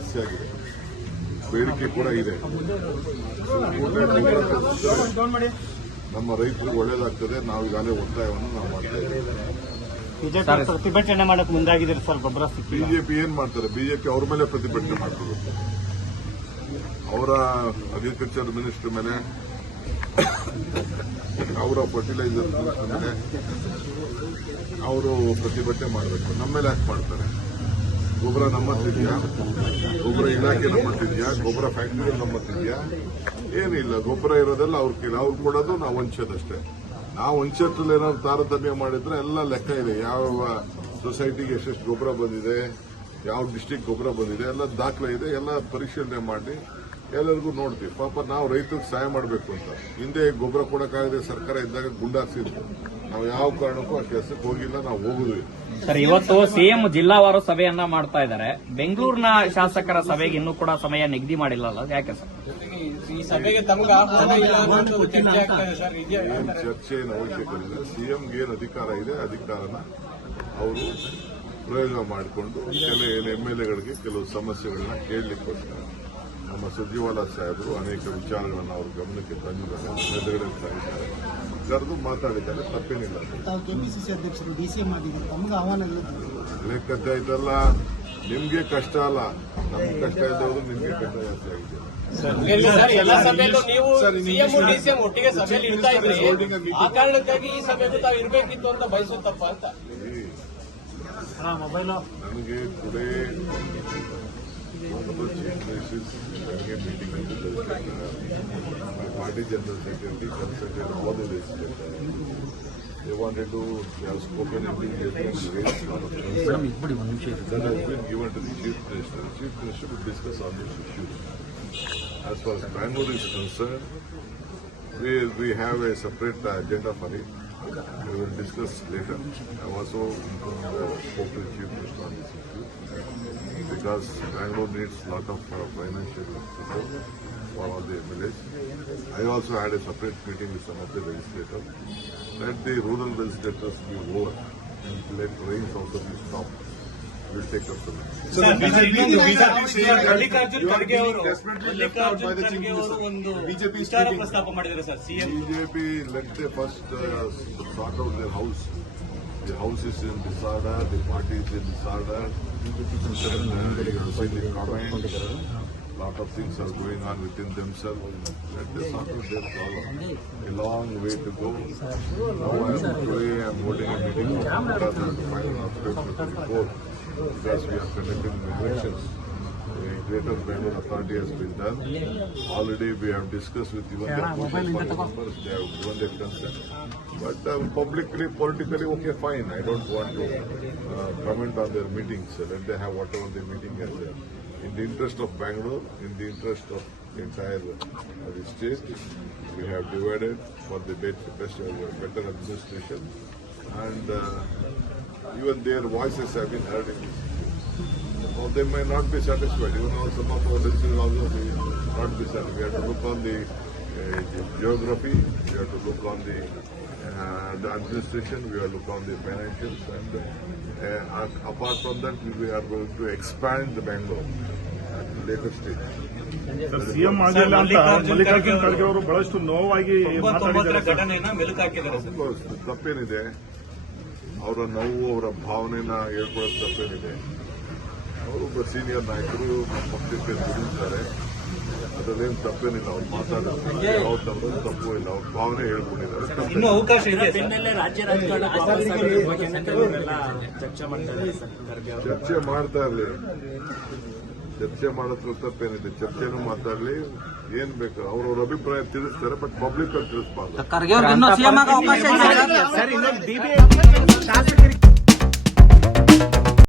ಜಾಸ್ತಿ ಆಗಿದೆ ಬೇಡಿಕೆ ಕೂಡ ಇದೆ. ನಮ್ಮ ರೈತರಿಗೆ ಒಳ್ಳೇದಾಗ್ತದೆ. ನಾವು ಈಗಾಗಲೇ ಒತ್ತಾಯವನ್ನು ನಾವು ಮಾಡ್ತಾ ಇದ್ದೇವೆ ಪ್ರತಿಭಟನೆ ಮಾಡಕ್ಕೆ ಮುಂದಾಗಿದ್ದಾರೆ ಸರ್ ಗೊಬ್ಬರ ಬಿಜೆಪಿ ಏನ್ ಮಾಡ್ತಾರೆ? ಬಿಜೆಪಿ ಅವ್ರ ಮೇಲೆ ಪ್ರತಿಭಟನೆ ಮಾಡ್ತಾರೆ ಅವರ ಅಗ್ರಿಕಲ್ಚರ್ ಮಿನಿಸ್ಟರ್ ಮೇಲೆ ಅವರ ಫರ್ಟಿಲೈಸರ್ ಮಿನಿಸ್ಟರ್ ಮೇಲೆ ಅವರು ಪ್ರತಿಭಟನೆ ಮಾಡಬೇಕು. ನಮ್ಮ ಮೇಲೆ ಯಾಕೆ ಮಾಡ್ತಾರೆ. ಗೊಬ್ಬರ ನಮ್ಮತ್ತಿದೆಯಾ? ಗೊಬ್ಬರ ಇಲಾಖೆ ನಮ್ಮತ್ತಿದೆಯಾ? ಗೊಬ್ಬರ ಫ್ಯಾಕ್ಟರಿ ನಮ್ಮತ್ತಿದೆಯಾ? ಏನಿಲ್ಲ, ಗೊಬ್ಬರ ಇರೋದೆಲ್ಲ ಅವ್ರಿಗೆ ಅವ್ರು ಕೊಡೋದು ನಾವು ಹಂಚೋದಷ್ಟೇ ನಾವು ಹಂಚಲ್ಲಿ ಏನಾದ್ರು ತಾರತಮ್ಯ ಮಾಡಿದ್ರೆ ಎಲ್ಲ ಲೆಕ್ಕ ಇದೆ. ಯಾವ ಸೊಸೈಟಿಗೆ ಎಷ್ಟೆಷ್ಟು ಗೊಬ್ಬರ ಬಂದಿದೆ, ಯಾವ ಡಿಸ್ಟಿಕ್ ಗೊಬ್ಬರ ಬಂದಿದೆ, ಎಲ್ಲ ದಾಖಲೆ ಇದೆ, ಎಲ್ಲ ಪರಿಶೀಲನೆ ಮಾಡಿ ಎಲ್ಲರಿಗೂ ನೋಡ್ತೀವಿ. ಪಾಪ ನಾವು ರೈತರಿಗೆ ಸಹಾಯ ಮಾಡಬೇಕು ಅಂತ. ಹಿಂದೆ ಗೊಬ್ಬರ ಕೊಡಕ್ಕಾಗದೆ ಸರ್ಕಾರ ಇದ್ದಾಗ ಗುಂಡಾಕ್ಸಿದ್ರು ನಾವು ಯಾವ ಕಾರಣಕ್ಕೂ ಆ ಕೆಲಸಕ್ಕೆ ಹೋಗಿಲ್ಲ ನಾವು ಹೋಗುದಿಲ್ಲ ಸರ್ ಇವತ್ತು ಸಿಎಂ ಜಿಲ್ಲಾವಾರು ಸಭೆಯನ್ನ ಮಾಡ್ತಾ ಇದ್ದಾರೆ. ಬೆಂಗಳೂರಿನ ಶಾಸಕರ ಸಭೆಗೆ ಇನ್ನೂ ಕೂಡ ಸಮಯ ನಿಗದಿ ಮಾಡಿಲ್ಲಲ್ಲ ಯಾಕೆ ಸರ್? ಈ ಸಭೆಗೆ ತಮಗೆ ಆಹ್ವಾನ ಇಲ್ಲ ಅನ್ನೋದು ಚರ್ಚೆ ಸರ್ ಇದೆಯಾ? ಏನ್ ಚರ್ಚೆ ಏನು ಅವಶ್ಯಕತೆ ಇಲ್ಲ. ಸಿಎಂಗೆ ಏನು ಅಧಿಕಾರ ಇದೆ ಅಧಿಕಾರನ ಅವರು ಪ್ರಯೋಗ ಮಾಡಿಕೊಂಡು ಕೆಲ ಎಂ ಎಲ್ ಎಗಳಿಗೆ ಕೆಲವು ಸಮಸ್ಯೆಗಳನ್ನ ಕೇಳಲಿಕ್ಕೋಸ್ಕರ. ನಮ್ಮ ಸುರ್ಜಿವಾಲ ಸಾಹೇಬರು ಅನೇಕ ವಿಚಾರಗಳನ್ನು ಅವರು ಗಮನಕ್ಕೆ ತಂದಿದ್ದಾರೆ ಎದುರುಗಡೆ ತಂದಿದ್ದಾರೆ ಕರೆದು ಮಾತಾಡಿದ್ದಾರೆ ತಪ್ಪೇನಿಲ್ಲ. ಲೆಕ್ಕ ಆಯ್ತಲ್ಲ ನಿಮ್ಗೆ ಕಷ್ಟ ಅಲ್ಲ. ನಮ್ಗೆ ಕಷ್ಟ ಇದ್ದವರು ನಿಮ್ಗೆ ಕಷ್ಟ ಜಾಸ್ತಿ ಆಗಿದೆ. ಇಲ್ಲ ಸರ್ ಎಲ್ಲ ಸಭೆಯಲ್ಲೂ ನೀವು ಸಿಎಂ ಡಿಸಿಎಂ ಒಟ್ಟಿಗೆ ಸಭೆಯಲ್ಲಿ ಇರ್ತಾ ಇದ್ರಿ ಆ ಕಾರಣಕ್ಕಾಗಿ ಈ ಸಭೆಗೂ ತಾವು ಇರ್ಬೇಕಿತ್ತು ಅಂತ ಬಯಸುತ್ತಪ್ಪ ಅಂತ. ಮೊಬೈಲು ನನಗೆ today the party general secretary. They wanted to have spoken every year and has been given to the Chief Minister. The Chief Minister will discuss on this issue. As far as Bangalore is concerned, we, we have a separate agenda for it. We will discuss later. I also spoke to the chief minister on this issue because Bangalore needs a lot of uh, financial support for all the MLAs. I also had a separate meeting with some of the legislators. Let the rural legislators be over and let rains also be stopped. The ವಿಚಾರ ಪ್ರಸ್ತಾಪ ಮಾಡಿದ್ದಾರೆ sir CM the uh, house. The house is in disorder, the party is in disorder. And, uh, you have seen the comments. Lot of things are going on within themselves. Let them sort their problem. A long way to go. Now I am, today I am holding a meeting on the final of February because we are conducting elections. The Greater Bangalore Authority has been done. Already we have discussed with even the opposition party members, they have given their consent. But um, publicly, politically, okay, fine. I don't want to uh, comment on their meetings. Let they have whatever their meeting is. there. In the interest of Bangalore, in the interest of the entire uh, the state, we have divided for the best, best uh, better administration. And uh, even their voices have been heard in this or they may not be satisfied. Even though some of our decisions also may not be satisfied. We have to look on the, uh, the geography, we have to look on the, uh, the administration, we have to look on the financials, and uh, and apart from that, we are going to expand the Bangalore at a later stage. CM ಆಗಿಲ್ಲ ಅಂತ ಮಲ್ಲಿಕಾರ್ಜುನ್ ಖರ್ಗೆ ಅವರು ಬಹಳಷ್ಟು ನೋವಾಗಿ ತೊಂಬತ್ತೊಂಬತ್ತರ ಮಾತಾಡಿದ್ದಾರೆ sir. ಘಟನೆಯನ್ನ ಮೆಲುಕು ಹಾಕಿದ್ದಾರೆ sir Of course, ತಪ್ಪೇನಿದೆ ಅವರ ನೋವು ಅವರ ಭಾವನೆನ ಹೇಳ್ಕೊಳ್ಳೋದು ತಪ್ಪೇನಿದೆ. ಅವರು ಒಬ್ಬ ಸೀನಿಯರ್ ನಾಯಕರು ನಮ್ಮ ಪಕ್ಷಕ್ಕೆ ದುಡಿತಾರೆ. ಅದರಲ್ಲೇನು ತಪ್ಪೇನಿಲ್ಲ ಅವ್ರು ಮಾತಾಡೋದು. ಯಾವ ತಪ್ಪು ತಪ್ಪು ಇಲ್ಲ ಅವ್ರ ಭಾವನೆ ಹೇಳ್ಕೊಂಡಿದ್ದಾರೆ ಚರ್ಚೆ ಮಾಡ್ತಾ ಇರಲಿ. ಚರ್ಚೆ ಮಾಡೋದ್ರ ತಪ್ಪೇನಿದೆ ಚರ್ಚೆನೂ ಮಾತಾಡಲಿ ಏನ್ ಬೇಕು ಅವ್ರವ್ರ ಅಭಿಪ್ರಾಯ ತಿಳಿಸ್ತಾರೆ ಬಟ್ ಪಬ್ಲಿಕ್ ಅಲ್ಲಿ ತಿಳಿಸ್ಬಾರ್ದು.